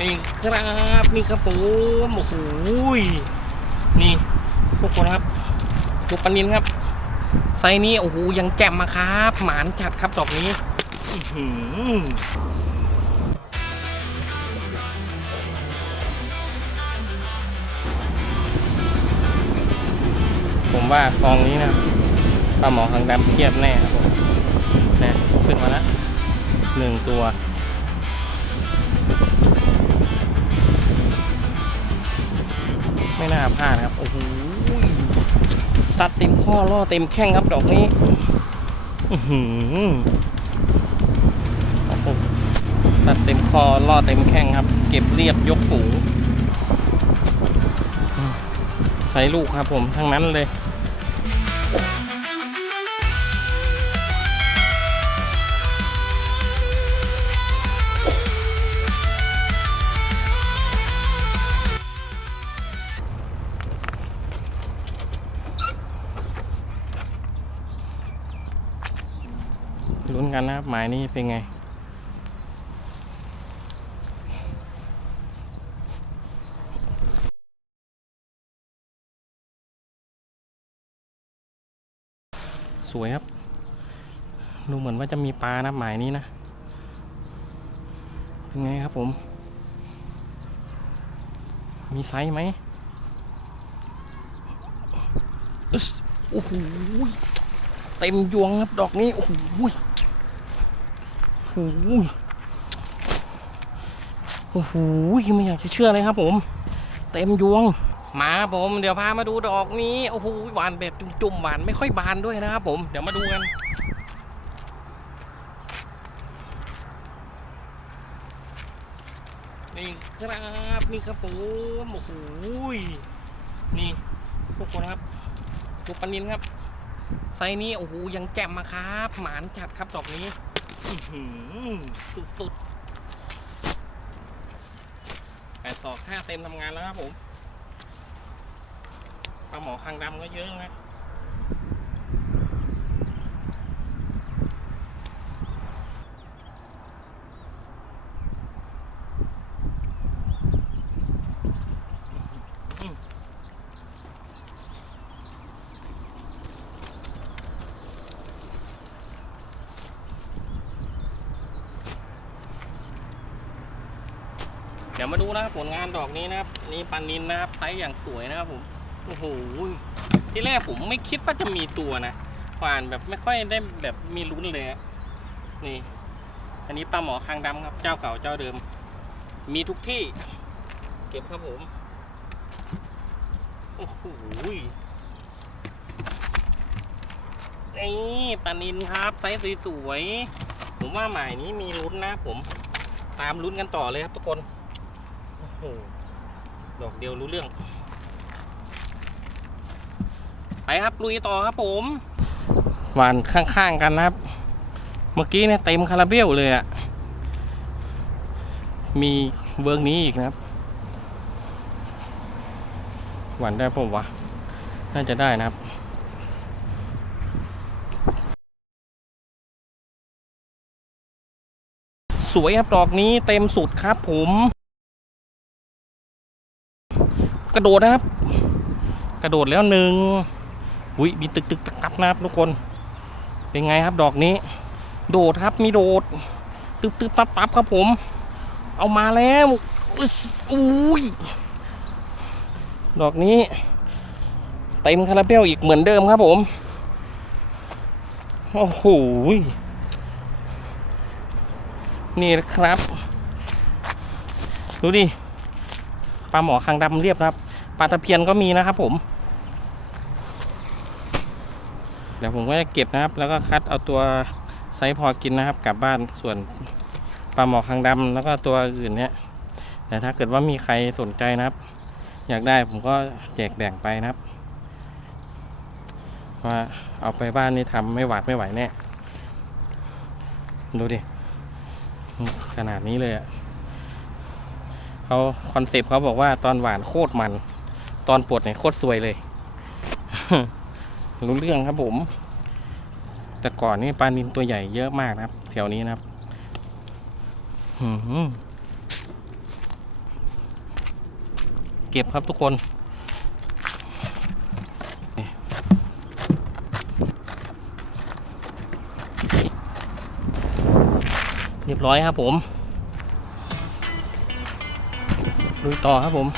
นี่ครับนี่ครับผมโอ้โหนี่ทุกคนครับตัวปนินครับไซนี้โอ้โหยังแจ่มมาครับ หมานจัดครับดอกนี้ผมว่าคลองนี้นะปลาหมอหางดำเทียบแน่ครับผมนะขึ้นมาแล้วหนึ่งตัว ไม่น่าพลาดครับโอ้โหตัดเต็มข้อล่อเต็มแข้งครับดอกนี้อือหือตัดเต็มคอล่อเต็มแข้งครับ เก็บเรียบยกฝูงใส่ลูกครับผมทั้งนั้นเลย กันนะครับหมายนี้เป็นไง สวยครับ ดูเหมือนว่าจะมีปลานะหมายนี้นะ เป็นไงครับผม มีไซส์ไหมอึ๊สโอ้โหเต็มยวงครับ ดอกนี้ โอ้โห โอ้โหโอ้โหไม่อยากจะเชื่อเลยครับผม เต็มยวง มาครับผม เดี๋ยวพามาดูดอกนี้ โอ้โหหวานแบบจุ่มๆหวานไม่ค่อยบานด้วยนะครับผม เดี๋ยวมาดูกันนี่ครับนี่ครับผมโอ้โหนี่ทุกคนครับตัวปนินครับไซนี้โอ้โหยังแจ่มมาครับ หมานจัดครับดอกนี้ ใสุดๆแปดศอกห้าเต็มทำงานแล้วครับผม ปลาหมอคางดำก็เยอะนะ เดี๋ยวมาดูนะครับผลงานดอกนี้นะครับ นี่ปลานินนะครับไซส์อย่างสวยนะครับผมโอ้โหที่แรกผมไม่คิดว่าจะมีตัวนะผ่านแบบไม่ค่อยได้แบบมีลุ้นเลยอะนี่ อันนี้ปลาหมอคางดำครับ เจ้าเก่าเจ้าเดิม มีทุกที่ เก็บครับผมโอ้โหนี่ปลานินครับไซส์สวยๆผมว่าหมายนี้มีลุ้นนะผมตามลุ้นกันต่อเลยครับทุกคน หดอกเดียวรู้เรื่อง ไปครับลุยต่อครับผมหวานข้างๆกันนะครับ เมื่อกี้เนี่ยเต็มคาราเบลเลยอะมีเวิร์กนี้อีกนะครับ หวานได้ผมวะ น่าจะได้นะครับสวยครับดอกนี้เต็มสุดครับผม กระโดดนะครับ กระโดดแล้วหนึ่งอุ้ยมีตึกตึกตักตับนะครับทุกคน เป็นไงครับดอกนี้ โดดครับมีโดด ตึบตึบตับตับครับผม เอามาแล้วอุ้ยดอกนี้เต็มคาราเบลอีกเหมือนเดิมครับผม โอ้โหนี่นะครับ ดูดิปลาหมอคางดำเรียบครับ ปลาตะเพียนก็มีนะครับผม เดี๋ยวผมก็จะเก็บนะครับ แล้วก็คัดเอาตัวไซส์พอกินนะครับ กลับบ้านส่วนปลาหมอคางดำแล้วก็ตัวอื่นเนี่ยแต่ถ้าเกิดว่ามีใครสนใจนะครับ อยากได้ผมก็แจกแบ่งไปนะครับว่าเอาไปบ้านนี่ทำไม่หวาดไม่ไหวแน่ดูดิขนาดนี้เลยอะเขาคอนเซปต์เขาบอกว่าตอนหวานโคตรมัน ตอนปวดเนี่ยโคตรสวยเลยรู้เรื่องครับผม แต่ก่อนนี่ปลานินตัวใหญ่เยอะมากนะครับ แถวนี้นะครับเก็บครับทุกคนเรียบร้อยครับผมลุยต่อครับผม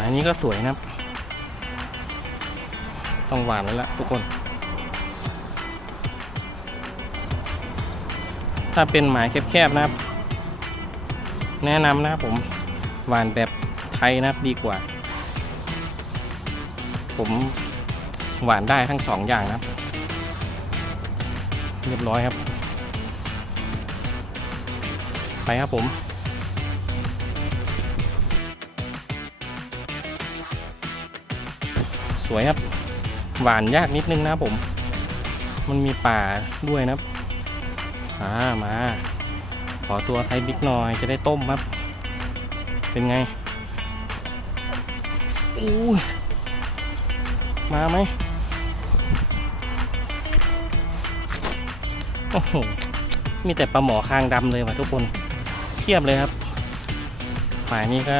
ายนี้ก็สวยนะครับ ต้องหวานแล้วล่ะทุกคน ถ้าเป็นหมายแคบๆนะครับ แนะนำนะครับผมหวานแบบไทยนะครับดีกว่า ผมหวานได้ทั้งสองอย่างนะครับ เรียบร้อยครับ ไปครับผม สวยครับ หวานยากนิดนึงนะผม มันมีป่าด้วยนะครับอ่ามา ขอตัวไซบิ๊กหน่อยจะได้ต้มครับ เป็นไงอู้มาไหมโอ้โห มีแต่ปลาหมอคางดำเลยว่ะทุกคนเทียบเลยครับหมายนี้ก็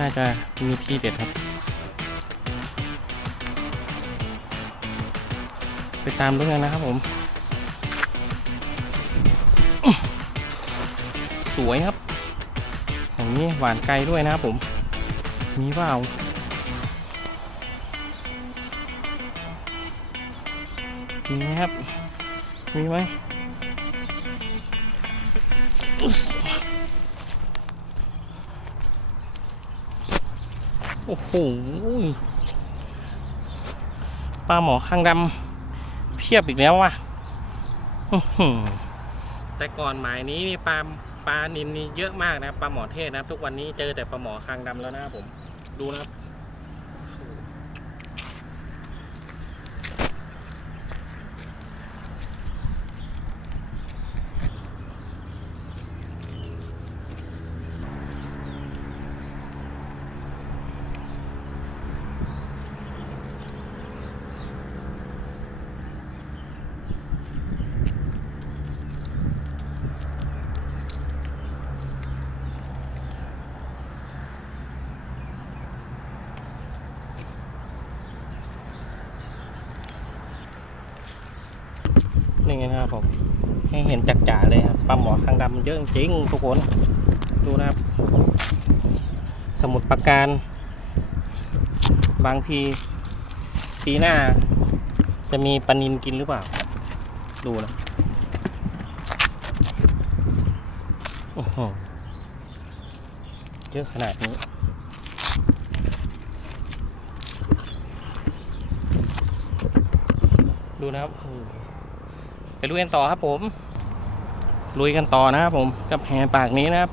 น่าจะมีที่เด็ดครับ ไปตามด้วยกันนะครับผม สวยครับ อย่างนี้หวานไกลด้วยนะครับผม มีเปล่ามีไหมครับ มีไหมโอ้โหปลาหมอข้างดำ เพียบอีกแล้วว่ะแต่ก่อนหมายนี้นี่ปลาปลานินนี่เยอะมากนะปลาหมอเทศนะครับ ทุกวันนี้เจอแต่ปลาหมอคางดำแล้วนะผม ดูนะครับ นี่งนะครับผมให้เห็นจักจ่าเลยครับปลาหมอคางดำมันเยอะจริงทุกคนดูนะครับ สมุดประการ บางพีปีหน้า จะมีปลานินกินหรือเปล่า ดูนะโอ้โหเยอะขนาดนี้ดูนะครับโอ้ ไปลุยกันต่อครับผม ลุยกันต่อนะครับผมกับแหปากนี้นะครับ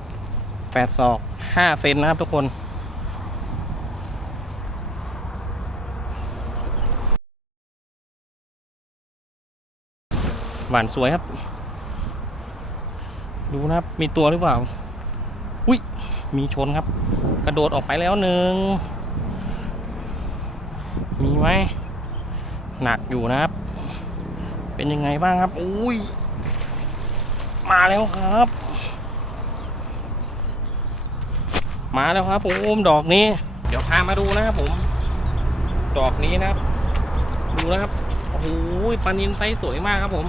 แปดศอกห้าเซนนะครับทุกคนหวานสวยครับ ดูนะครับ มีตัวหรือเปล่า อุ้ย มีชนครับ กระโดดออกไปแล้วหนึ่ง มีไหม หนักอยู่นะครับ เป็นยังไงบ้างครับอุ้ยมาแล้วครับ มาแล้วครับผมดอกนี้ เดี๋ยวพามาดูนะครับผม ดอกนี้นะครับ ดูนะครับโอ้โหปลานินไซส์สวยมากครับผม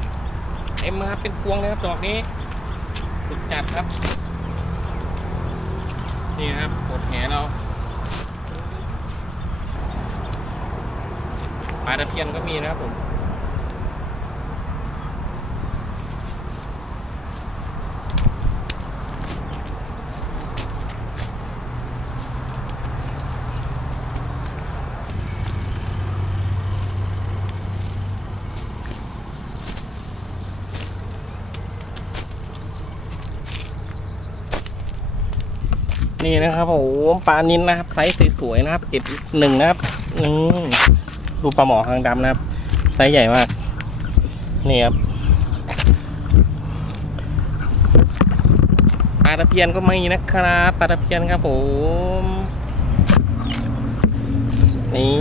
เต็มครับเป็นพวงเลยครับดอกนี้ สุดจัดครับ นี่ครับกดแหเราปลาตะเพียนก็มีนะครับผม นี่นะครับโอ้โหปลานินนะครับไซส์สวยๆนะครับ เก็บหนึ่งนะครับอืมดูปลาหมอหางดำนะครับไซส์ใหญ่มากนี่ครับปลาตะเพียนก็มีนะครับปลาตะเพียนครับผมนี่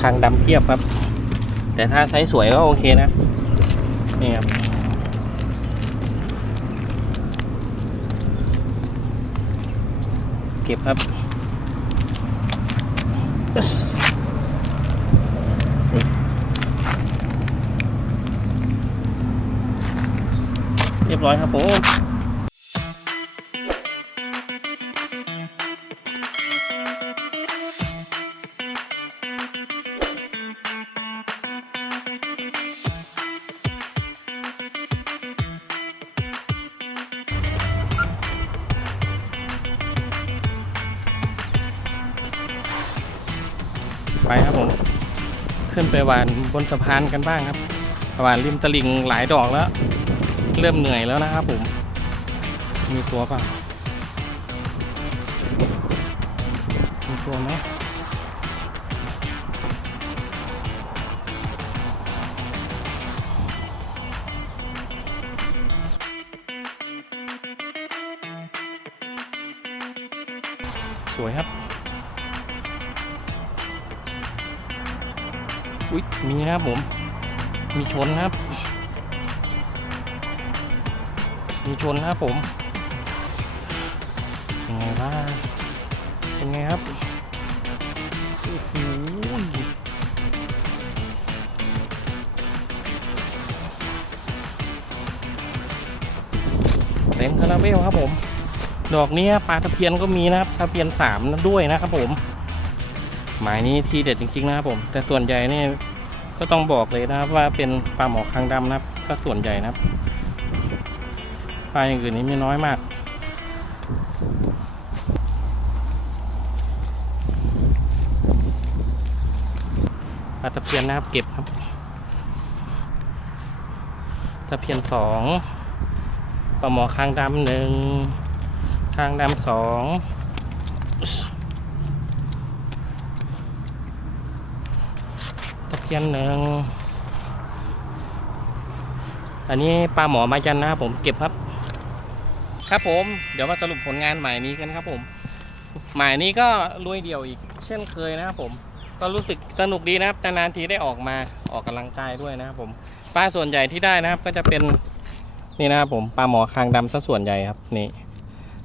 คางดำเพียบครับ แต่ถ้าไซส์สวยก็โอเคนะนี่ครับ ก็บครับอึ๊สนี่เรียบร้อยครับผม ไปครับผม ขึ้นไปหวานบนสะพานกันบ้างครับหวานริมตลิ่งหลายดอกแล้ว เริ่มเหนื่อยแล้วนะครับผม มีตัวป่ะมีตัวไหมสวยครับ อุ๊ยมีนะครับผม มีชนนะครับ มีชนนะครับผมเป็นไงบ้างเป็นไงครับ โอ้โหเต็มคาราเบลครับผม ดอกนี้ปลาตะเพียนก็มีนะครับ ตะเพียนสามด้วยนะครับผม หมายนี้ที่เด็ดจริงๆนะครับผม แต่ส่วนใหญ่นี่ก็ต้องบอกเลยนะครับว่าเป็นปลาหมอคางดำนะครับ ก็ส่วนใหญ่นะครับปลาอย่างอื่นนี้มีน้อยมาก ปลาตะเพียนนะครับเก็บครับ ตะเพียนสองปลาหมอคางดำหนึ่งคางดำสอง ทียนหนึ่งอันนี้ปลาหมอมาจันนะครับผมเก็บครับ ครับผม เดี๋ยวมาสรุปผลงานหมายนี้กันครับผมหมายนี้ก็ลุยเดี่ยวอีก เช่นเคยนะครับผม ก็รู้สึกสนุกดีนะครับนานๆทีได้ออกมาออกกำลังกายด้วยนะครับผมปลาส่วนใหญ่ที่ได้นะครับ ก็จะเป็นนี่นะครับผมปลาหมอคางดำซะส่วนใหญ่ครับนี่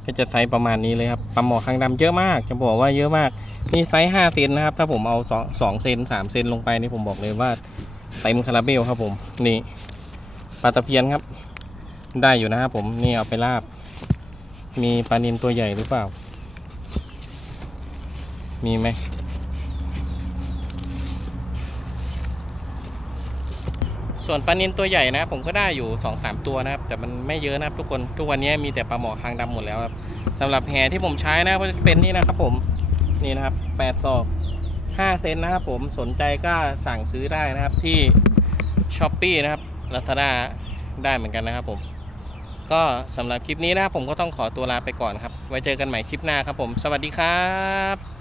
ก็จะไซส์ประมาณนี้เลยครับปลาหมอคางดำเยอะมาก จะบอกว่าเยอะมาก นี่ไซส์ห้าเซนนะครับ ถ้าผมเอาสองสองเซนสามเซนลงไปนี่ผมบอกเลยว่าเต็มคาราเบลครับผมนี่ปลาตะเพียนครับ ได้อยู่นะครับผมนี่เอาไปลาบ มีปลานินตัวใหญ่หรือเปล่า มีไหมส่วนปลานินตัวใหญ่นะผมก็ได้อยู่2อสามตัวนะครับ แต่มันไม่เยอะนะครับทุกคนทุกวันนี้มีแต่ปลาหมอคางดำหมดแล้วครับสำหรับแหที่ผมใช้นะครับก็จะเป็นนี่นะครับผม นี่นะครับ8ศอก5เซนนะครับผมสนใจก็สั่งซื้อได้นะครับที่ช้อปปีนะครับลัทดาได้เหมือนกันนะครับผมก็สำหรับคลิปนี้นะครับผมก็ต้องขอตัวลาไปก่อนครับ ไว้เจอกันใหม่คลิปหน้าครับผม สวัสดีครับ